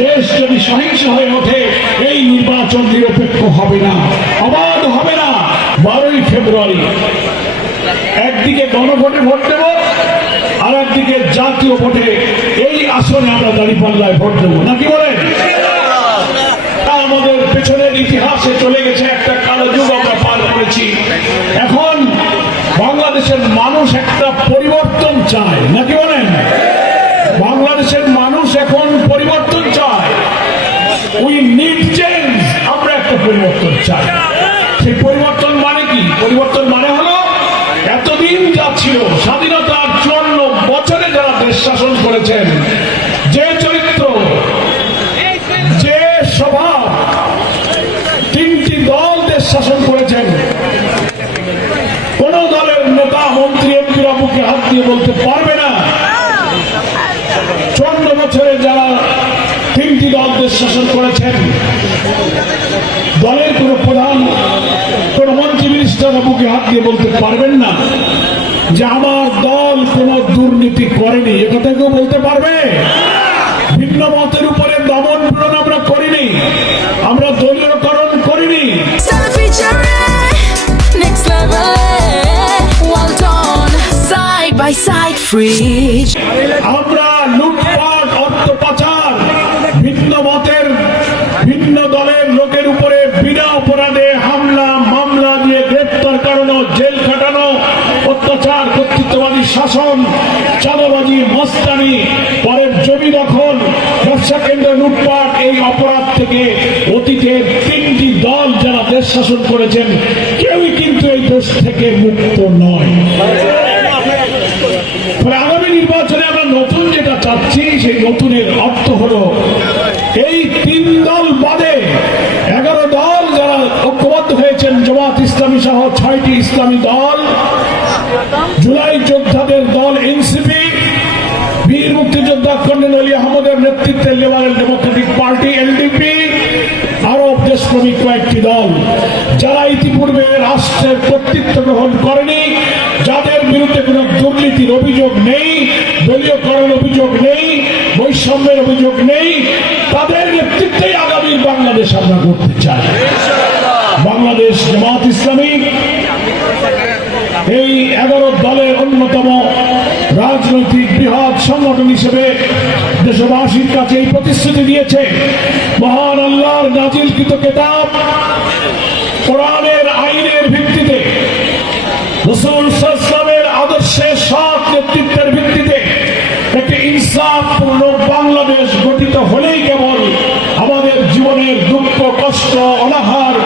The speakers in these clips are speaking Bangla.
দেশ যদি সহিংস হয়ে ওঠে এই নির্বাচন নিরপেক্ষ হবে না, অবাধ হবে না। 12ই ফেব্রুয়ারি একদিকে গণভোটে ভোট দেব, আর একদিকে জাতীয় ভোটে এই আসনে আমরা দাঁড়িপাল্লায় ভোট দেবো, নাকি বলেন? আমাদের পেছনের ইতিহাসে চলে গেছে, একটা কালো যুগ আমরা পার করেছি। এখন বাংলাদেশের মানুষ একটা পরিবর্তন চায়, নাকি বলেন? বাংলাদেশের মানুষ এখন পরিবর্তন চায়। We need change. আমরা একটা পরিবর্তন চাই। সেই পরিবর্তন মানে কি? পরিবর্তন মানে হলো এতদিন যা ছিল, স্বাধীনতার 54 বছরে যারা দেশ শাসন করেছেন, যে চরিত্র, যে স্বভাব, 3টি দল দেশ শাসন করেছেন, কোন দলের নেতা মন্ত্রী এমপিরা বুকে হাত দিয়ে বলতে পারবে না 54 বছরে যারা 3টি দল দেশ শাসন করেছেন, দলের কোন প্রধান, কোন মন্ত্রী মিনিস্টাররা বুকে হাত দিয়ে বলতে পারবেন না যে আমার দল কোন দুর্নীতি করেনি। একথা কেউ বলতে পারবে? ভিন্ন মতের উপরে দমন পীড়ন আমরা করিনি, আমরা দলীয়করণ করিনি। আমরা লুটপাট, অর্থ পাচার, ভিন্ন মতের, ভিন্ন দলের লোকের উপরে বিনা অপরাধে হামলা মামলা দিয়ে গ্রেপ্তার করানো, জেল খাটানো, অত্যাচার, কর্তৃত্ববাদী শাসন, চাঁদাবাজি, মস্তানি, পরের জমি দখল, ব্যবসা কেন্দ্র লুটপাট, এই অপরাধ থেকে অতীতের 3টি দল যারা দেশ শাসন করেছেন কেউই কিন্তু এই দোষ থেকে মুক্ত নয়। আগামী নির্বাচনে আমরা নতুন যেটা চাচ্ছি, সেই নতুনের অর্থ হলো এই 3 দল বাদে 11 দল যারা ঐক্যবদ্ধ হয়েছেন, জামাত ইসলামী সহ 6টি ইসলামী দল, জুলাই যোদ্ধাদের দল এনসিপি, বীর মুক্তিযোদ্ধা কর্নেল আলী আহমদের নেতৃত্বে লিবারেল ডেমোক্রেটিক পার্টি এলডিপি, আরো দেশপ্রেমিক কয়েকটি দল যারা ইতিপূর্বে রাষ্ট্রের কর্তৃত্ব গ্রহণ করেনি, যাদের বিরুদ্ধে কোনো দুর্নীতির অভিযোগ নেই, দলীয়করণ অভিযোগ নেই, বৈষম্যের অভিযোগ নেই, তাদের নেতৃত্বেই আগামী বাংলাদেশ আমরা করতে চাই। বাংলাদেশ জামাত ইসলামী এই 11 দলের অন্যতম রাজনৈতিক বৃহৎ সংগঠন হিসেবে দেশবাসীর কাছে এই প্রতিশ্রুতি দিয়েছে, মহান আল্লাহর নাজিলকৃত কিতাব কোরআনের আইনের ভিত্তিতে, রাসূল সাল্লাল্লাহু আলাইহি ওয়াসাল্লামের আদর্শের সৎ নেতৃত্বের ভিত্তিতে একটি ইনসাফপূর্ণ বাংলাদেশ গঠিত হলেই কেবল আমাদের জীবনের দুঃখ, কষ্ট, অনাহার,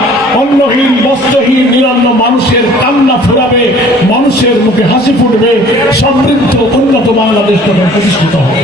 অন্নহীন, বস্ত্রহীন নিরন্ন মানুষের কান্না ফুরাবে, মানুষের মুখে হাসি ফুটবে, সমৃদ্ধ উন্নত বাংলাদেশ তখন প্রতিষ্ঠিত হবে।